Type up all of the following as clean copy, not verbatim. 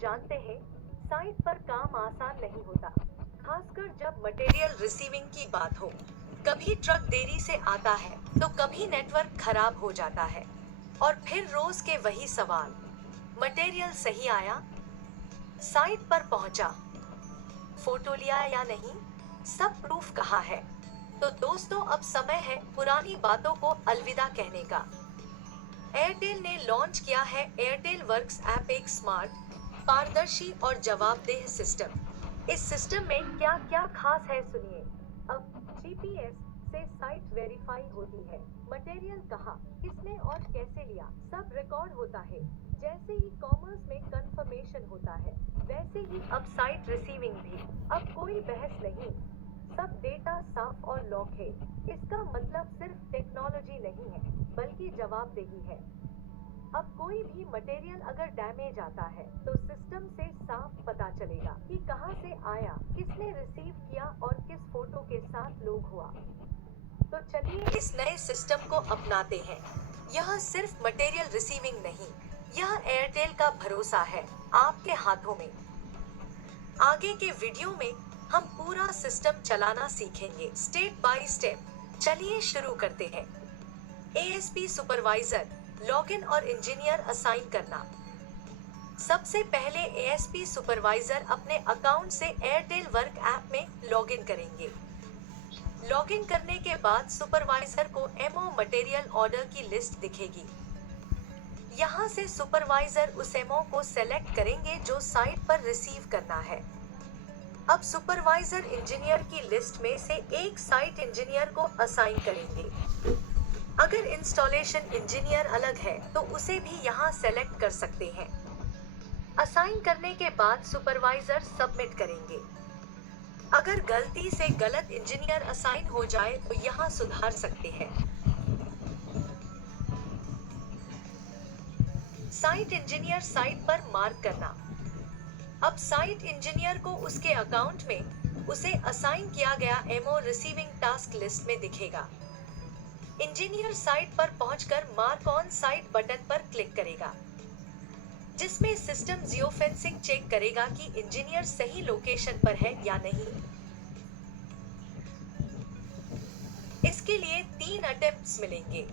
जानते हैं, साइट पर काम आसान नहीं होता, खासकर जब मटेरियल रिसीविंग की बात हो। कभी ट्रक देरी से आता है, तो कभी नेटवर्क खराब हो जाता है। और फिर रोज के वही सवाल, मटेरियल सही आया, साइट पर पहुंचा, फोटो लिया या नहीं, सब प्रूफ कहाँ है। तो दोस्तों, अब समय है पुरानी बातों को अलविदा कहने का। एयरटेल ने लॉन्च किया है एयरटेल वर्क्स ऐप, एक स्मार्ट, पारदर्शी और जवाबदेह सिस्टम। इस सिस्टम में क्या क्या खास है सुनिए। अब जीपीएस से साइट वेरीफाई होती है, मटेरियल कहाँ, किसने और कैसे लिया, सब रिकॉर्ड होता है। जैसे ई कॉमर्स में कंफर्मेशन होता है, वैसे ही अब साइट रिसीविंग भी। अब कोई बहस नहीं, सब डेटा साफ और लॉक है। इसका मतलब सिर्फ टेक्नोलॉजी नहीं है, बल्कि जवाबदेही है। अब कोई भी मटेरियल अगर डैमेज आता है, तो सिस्टम से साफ पता चलेगा कि कहां से आया, किसने रिसीव किया और किस फोटो के साथ लोग हुआ। तो चलिए इस नए सिस्टम को अपनाते हैं। यह सिर्फ मटेरियल रिसीविंग नहीं, यह एयरटेल का भरोसा है, आपके हाथों में। आगे के वीडियो में हम पूरा सिस्टम चलाना सीखेंगे, स्टेप बाय स्टेप। चलिए शुरू करते हैं। एएसपी सुपरवाइजर, लॉगिन और इंजीनियर असाइन करना। सबसे पहले एएसपी सुपरवाइजर अपने अकाउंट से एयरटेल वर्क ऐप में लॉगिन करेंगे। लॉगिन करने के बाद सुपरवाइजर को एमओ मटेरियल ऑर्डर की लिस्ट दिखेगी। यहाँ से सुपरवाइजर उस एमओ को सेलेक्ट करेंगे जो साइट पर रिसीव करना है। अब सुपरवाइजर इंजीनियर की लिस्ट में से एक साइट इंजीनियर को असाइन करेंगे। अगर इंस्टॉलेशन इंजीनियर अलग है, तो उसे भी यहाँ सेलेक्ट कर सकते हैं। असाइन करने के बाद सुपरवाइजर सबमिट करेंगे। अगर गलती से गलत इंजीनियर असाइन हो जाए, तो यहाँ सुधार सकते हैं। साइट इंजीनियर साइट पर मार्क करना। अब साइट इंजीनियर को उसके अकाउंट में उसे असाइन किया गया एमओ रिसीविंग टास्क लिस्ट में दिखेगा। इंजीनियर साइट पर पहुंचकर मार्क ऑन साइट बटन पर क्लिक करेगा, जिसमें सिस्टम जियो फेंसिंग चेक करेगा कि इंजीनियर सही लोकेशन पर है या नहीं। इसके लिए 3 अटेम्प्ट्स मिलेंगे।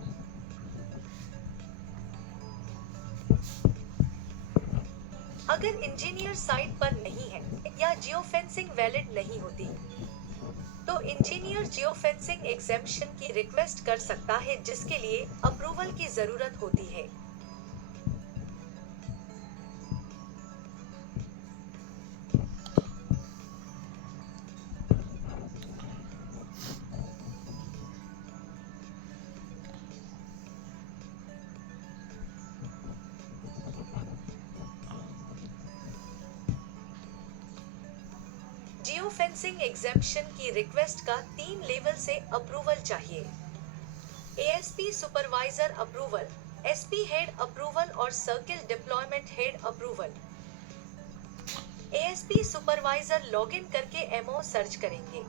अगर इंजीनियर साइट पर नहीं है या जियो फेंसिंग वैलिड नहीं होती, तो इंजीनियर जियो फेंसिंग एग्जेम्पशन की रिक्वेस्ट कर सकता है, जिसके लिए अप्रूवल की जरूरत होती है। जियो फेंसिंग एग्जेम्पशन की रिक्वेस्ट का 3 लेवल से अप्रूवल चाहिए। ASP supervisor approval, SP head approval और circle deployment head approval. ASP supervisor login करके एमओ सर्च करेंगे।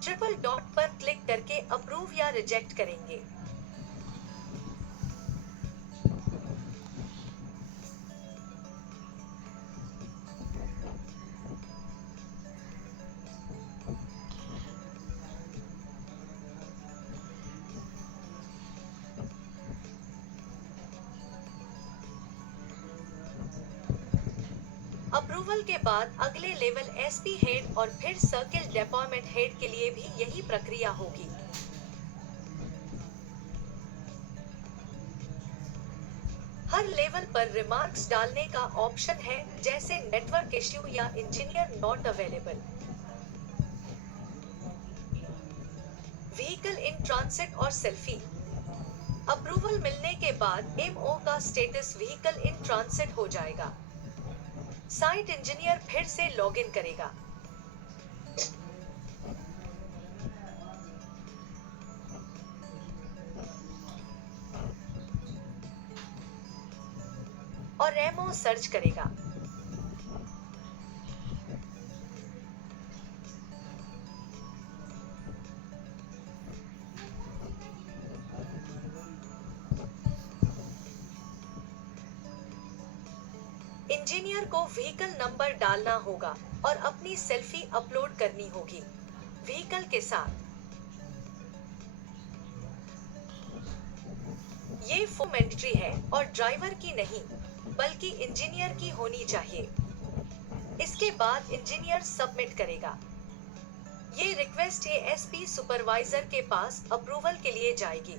ट्रिपल डॉट पर क्लिक करके अप्रूव या रिजेक्ट करेंगे। अप्रूवल के बाद अगले लेवल एसपी हेड और फिर सर्किल डिप्लॉयमेंट हेड के लिए भी यही प्रक्रिया होगी। हर लेवल पर रिमार्क्स डालने का ऑप्शन है, जैसे नेटवर्क इश्यू या engineer not available. Vehicle in transit और सेल्फी। अप्रूवल मिलने के बाद एमओ का स्टेटस व्हीकल इन ट्रांसिट हो जाएगा। साइट इंजीनियर फिर से लॉगिन करेगा। और एमओ सर्च करेगा। इंजीनियर को व्हीकल नंबर डालना होगा और अपनी सेल्फी अपलोड करनी होगी व्हीकल के साथ। ये फॉर्म मैंडेटरी है और ड्राइवर की नहीं बल्कि इंजीनियर की होनी चाहिए। इसके बाद इंजीनियर सबमिट करेगा। ये रिक्वेस्ट एएसपी सुपरवाइजर के पास अप्रूवल के लिए जाएगी।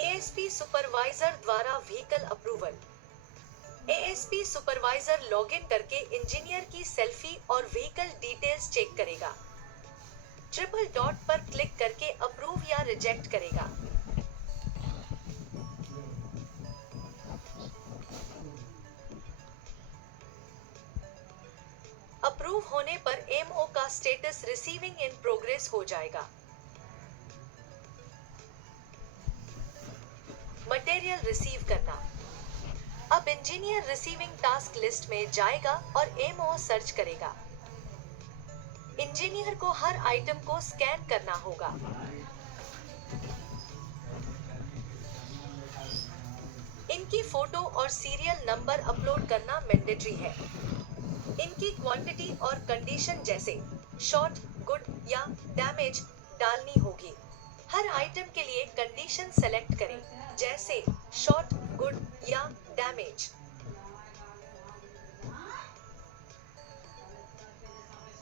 एएसपी सुपरवाइजर द्वारा vehicle approval. ASP supervisor login करके इंजीनियर की सेल्फी और व्हीकल डिटेल्स चेक करेगा। ट्रिपल डॉट पर क्लिक करके अप्रूव या रिजेक्ट करेगा। अप्रूव होने पर एमओ का स्टेटस रिसीविंग इन प्रोग्रेस हो जाएगा। मटेरियल रिसीव करना। अब इंजीनियर रिसीविंग टास्क लिस्ट में जाएगा और एमओ सर्च करेगा। इंजीनियर को हर आइटम को स्कैन करना होगा। इनकी फोटो और सीरियल नंबर अपलोड करना मैंडेटरी है। इनकी क्वांटिटी और कंडीशन जैसे शॉर्ट, गुड या डैमेज डालनी होगी। हर आइटम के लिए कंडीशन सेलेक्ट करें, जैसे शॉर्ट, गुड या डैमेज।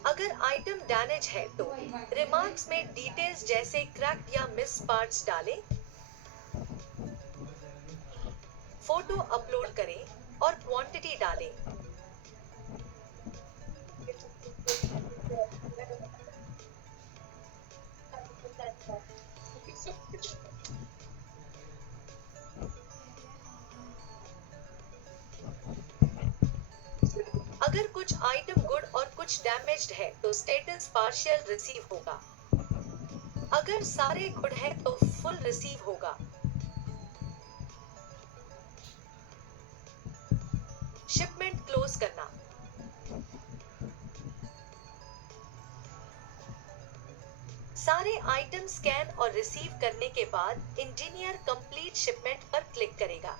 अगर आइटम डैमेज है तो रिमार्क्स में डिटेल्स जैसे क्रैक्ड या मिस पार्ट्स डालें। फोटो अपलोड करें और क्वांटिटी डालें। अगर कुछ आइटम गुड और कुछ डैमेज्ड है तो स्टेटस पार्शियल रिसीव होगा। अगर सारे गुड है तो फुल रिसीव होगा। शिपमेंट क्लोज करना। सारे आइटम स्कैन और रिसीव करने के बाद इंजीनियर कंप्लीट शिपमेंट पर क्लिक करेगा।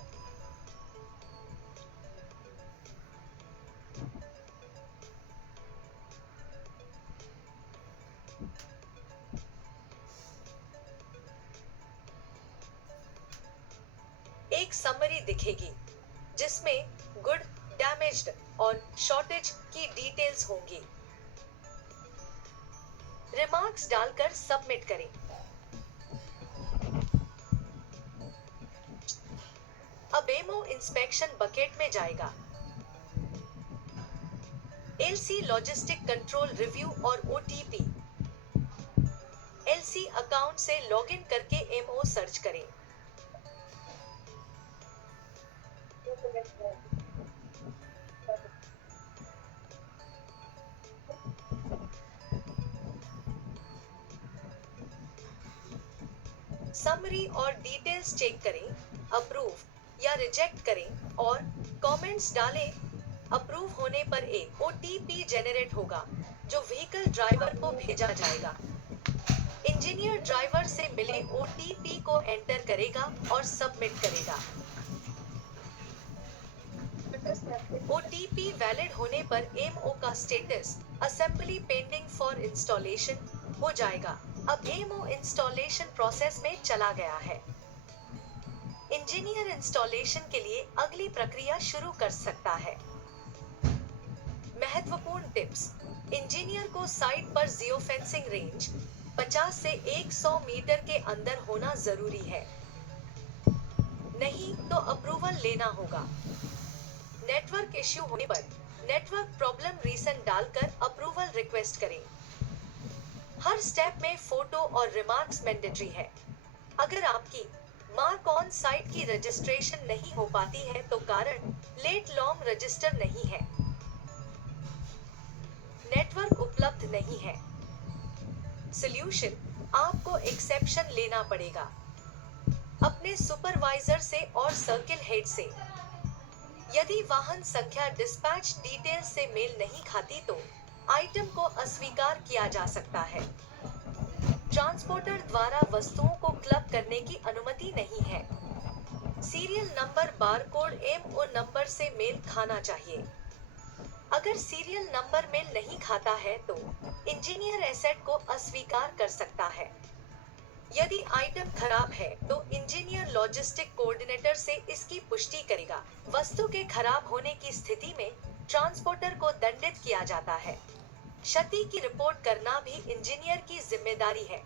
एक समरी दिखेगी जिसमें गुड, डैमेज्ड और शॉर्टेज की डिटेल्स होंगी। रिमार्क्स डालकर सबमिट करें। अब एमओ इंस्पेक्शन बकेट में जाएगा। एलसी लॉजिस्टिक कंट्रोल रिव्यू और ओटीपी। एलसी अकाउंट से लॉगिन करके एमओ सर्च करें। समरी और डिटेल्स चेक करें, अप्रूव या रिजेक्ट करें और कमेंट्स डालें। अप्रूव होने पर एक ओटीपी जनरेट होगा जो व्हीकल ड्राइवर को भेजा जाएगा। इंजीनियर ड्राइवर से मिले ओटीपी को एंटर करेगा और सबमिट करेगा। ओटीपी वैलिड होने पर एमओ का status assembly pending for installation हो जाएगा। अब एमओ इंस्टॉलेशन प्रोसेस में चला गया है। इंजीनियर इंस्टॉलेशन के लिए अगली प्रक्रिया शुरू कर सकता है। महत्वपूर्ण टिप्स। इंजीनियर को साइट पर जियो फेंसिंग रेंज 50 से 100 मीटर के अंदर होना जरूरी है, नहीं तो अप्रूवल लेना होगा। नेटवर्क इश्यू होने पर नेटवर्क प्रॉब्लम रीजन डालकर अप्रूवल रिक्वेस्ट करें। हर स्टेप में फोटो और रिमार्क्स मैंडेटरी है। अगर आपकी मार्क ऑन साइट की रजिस्ट्रेशन नहीं हो पाती है तो कारण लेट लॉन्ग रजिस्टर नहीं है, नेटवर्क उपलब्ध नहीं है। सॉल्यूशन, आपको एक्सेप्शन लेना पड़ेगा अपने सुपरवाइजर से और सर्किल हेड से। यदि वाहन संख्या डिस्पैच डिटेल्स से मेल नहीं खाती तो आइटम को अस्वीकार किया जा सकता है। ट्रांसपोर्टर द्वारा वस्तुओं को क्लब करने की अनुमति नहीं है। Serial number barcode MO number से मेल खाना चाहिए। अगर सीरियल नंबर मेल नहीं खाता है तो इंजीनियर एसेट को अस्वीकार कर सकता है। यदि आइटम खराब है तो इंजीनियर लॉजिस्टिक कोऑर्डिनेटर से इसकी पुष्टि करेगा। वस्तु के खराब होने की स्थिति में ट्रांसपोर्टर को दंडित किया जाता है। क्षति की रिपोर्ट करना भी इंजीनियर की जिम्मेदारी है।